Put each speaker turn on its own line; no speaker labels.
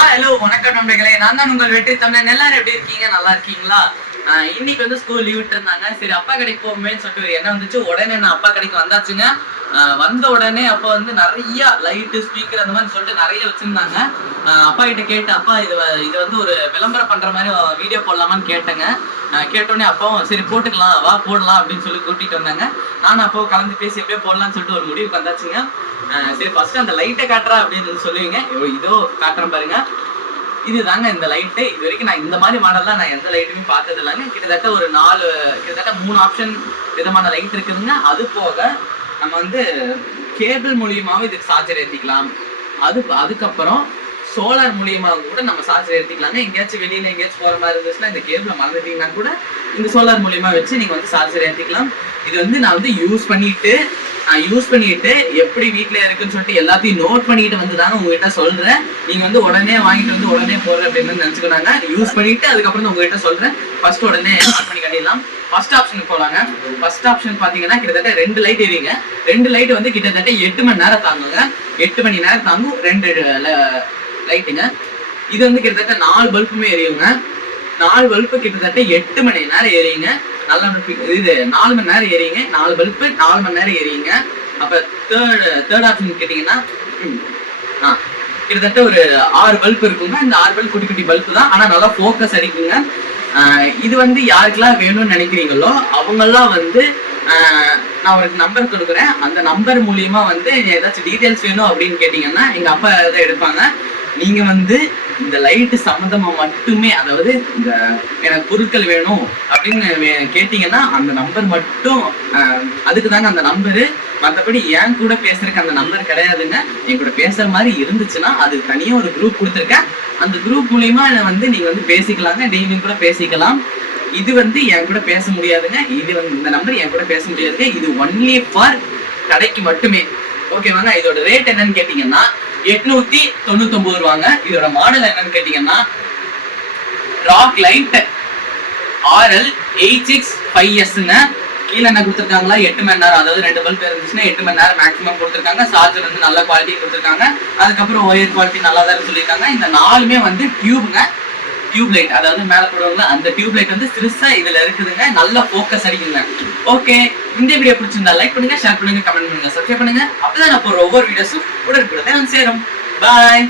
hello வணக்கம் நம்பிக்கைகளே நான் தான் உங்கள் வெற்றி தமிழன் எல்லாரும் எப்படி இருக்கீங்க நல்லா இருக்கீங்களா இன்னைக்கு வந்து ஸ்கூல் லீவ் இருந்தாங்க சரி அப்பா கடைக்கு போகுமேன்னு சொல்லிட்டு என்ன வந்துச்சு உடனே நான் அப்பா கடைக்கு வந்தாச்சுங்க வந்த உடனே அப்போ வந்து நிறைய லைட்டு ஸ்பீக்கர் அந்த மாதிரி சொல்லிட்டு நிறைய வச்சுருந்தாங்க அப்பா கிட்ட கேட்ட அப்பா இது இது வந்து ஒரு விளம்பரம் பண்ணுற மாதிரி வீடியோ போடலாமான்னு கேட்டேங்க கேட்டோடனே அப்பாவும் சரி போட்டுக்கலாம் வா போடலாம் அப்படின்னு சொல்லி கூட்டிகிட்டு வந்தாங்க நானும் அப்போ கலந்து பேசி எப்படியே போடலாம்னு சொல்லிட்டு ஒரு முடிவுக்கு வந்தாச்சுங்க சரி ஃபர்ஸ்ட் அந்த லைட்டை காட்டுறா அப்படின்னு சொல்லுவீங்க இதோ காட்டுறேன் பாருங்க இது தாங்க இந்த லைட்டு இது வரைக்கும் நான் இந்த மாதிரி மாடல்லாம் நான் எந்த லைட்டுமே பார்த்தது இல்லைங்க கிட்டத்தட்ட ஒரு நாலு கிட்டத்தட்ட மூணு ஆப்ஷன் விதமான லைட் இருக்குதுங்க அது போக நம்ம வந்து கேபிள் மூலியமாக இதுக்கு சார்ஜர் ஏற்றிக்கலாம் அது அதுக்கப்புறம் சோலார் மூலியமாக கூட நம்ம சார்ஜர் ஏற்றிக்கலாங்க எங்கேயாச்சும் வெளியில் எங்கேயாச்சும் போகிற மாதிரி இருந்துச்சுன்னா இந்த கேபிளை மறந்துட்டீங்கன்னா கூட இந்த சோலார் மூலியமாக வச்சு நீங்கள் வந்து சார்ஜர் ஏற்றிக்கலாம் இது வந்து நான் வந்து யூஸ் பண்ணிட்டு யூஸ் பண்ணிட்டு எப்படி வீட்டில் இருக்குன்னு சொல்லிட்டு எல்லாத்தையும் நோட் பண்ணிட்டு வந்து தாங்க உங்ககிட்ட சொல்கிறேன் நீங்கள் வந்து உடனே வாங்கிட்டு வந்து உடனே போடுற அப்படின்னு நினச்சிக்கிறாங்க யூஸ் பண்ணிட்டு அதுக்கப்புறம் தான் உங்ககிட்ட சொல்கிறேன் ஃபர்ஸ்ட் உடனே ஆட் பண்ணி கட்டிடலாம் ஃபர்ஸ்ட் ஆப்ஷனுக்கு போகலாங்க ஃபர்ஸ்ட் ஆப்ஷன் பாத்தீங்கன்னா கிட்டத்தட்ட ரெண்டு லைட் எரியுங்க ரெண்டு லைட் வந்து கிட்டத்தட்ட எட்டு மணி நேரம் தாங்குங்க எட்டு மணி நேரம் தாங்கும் ரெண்டு லைட்டுங்க இது வந்து கிட்டத்தட்ட நாலு பல்புமே எரியுங்க நாலு பல்பு கிட்டத்தட்ட எட்டு மணி நேரம் எரியுங்க நல்ல இது நாலு மணி நேரம் ஏறிங்க நாலு பல்ப்பு நாலு மணி நேரம் ஏறிங்க அப்போ தேர்ட் தேர்ட் ஆப்ஷன் கேட்டிங்கன்னா ஆ கிட்டத்தட்ட ஒரு ஆறு பல்ப் இருக்குங்க இந்த ஆறு பல்ப் குட்டி குட்டி பல்ப் தான் ஆனால் நல்லா ஃபோக்கஸ் அடிக்குங்க இது வந்து யாருக்கெல்லாம் வேணும்னு நினைக்கிறீங்களோ அவங்கெல்லாம் வந்து நான் ஒரு நம்பர் கொடுக்குறேன் அந்த நம்பர் மூலியமா வந்து ஏதாச்சும் டீட்டெயில்ஸ் வேணும் அப்படின்னு கேட்டிங்கன்னா எங்கள் அப்பா இதை எடுப்பாங்க நீங்க வந்து இந்த லைட்டு சம்மந்தமா மட்டுமே அதாவது இந்த எனக்கு பொருட்கள் வேணும் அப்படின்னு கேட்டீங்கன்னா அந்த நம்பர் மட்டும் அதுக்கு தாங்க அந்த நம்பரு மற்றபடி என் கூட பேசுறதுக்கு அந்த நம்பர் கிடையாதுங்க என் கூட பேசுற மாதிரி இருந்துச்சுன்னா அதுக்கு தனியாக ஒரு குரூப் கொடுத்துருக்கேன் அந்த குரூப் மூலியமா வந்து நீங்க வந்து பேசிக்கலாங்க டெய்லி கூட பேசிக்கலாம் இது வந்து என் கூட பேச முடியாதுங்க இது வந்து இந்த நம்பர் என் கூட பேச முடியாதுங்க இது ஒன்லி ஃபார் கடைக்கு மட்டுமே ஓகேவாங்க இதோட ரேட் என்னன்னு கேட்டீங்கன்னா எட்நூத்தி தொண்ணூத்தி ஒன்பது ரூபாங்க இதோட மாடல் என்னன்னு கேட்டீங்கன்னா rock light RL eight six five எஸ்ங்க கீழே என்ன கொடுத்துருக்காங்களா எட்டு மணி நேரம் அதாவது ரெண்டு பல்ப் இருந்துச்சுன்னா எட்டு மணி நேரம் மேக்ஸிமம் கொடுத்துருக்காங்க சார்ஜர் வந்து நல்ல குவாலிட்டி கொடுத்துருக்காங்க அதுக்கப்புறம் ஒயர் குவாலிட்டி நல்லா தான் சொல்லியிருக்காங்க இந்த நாலுமே வந்து டியூப்ங்க டியூப் லைட் அதாவது மேல போடுவாங்கள அந்த டியூப் லைட் வந்து சிறுசா இதுல இருக்குதுங்க நல்லா போக்கஸ் அடிக்குங்க ஓகே இந்த வீடியோ பிடிச்சிருந்தா லைக் பண்ணுங்க ஷேர் பண்ணுங்க கமெண்ட் பண்ணுங்க சப்ஸ்கிரைப் பண்ணுங்க அப்பதான் நான் போற ஒவ்வொரு வீடியோஸும் உடனுக்குடன் சேரும் பாய்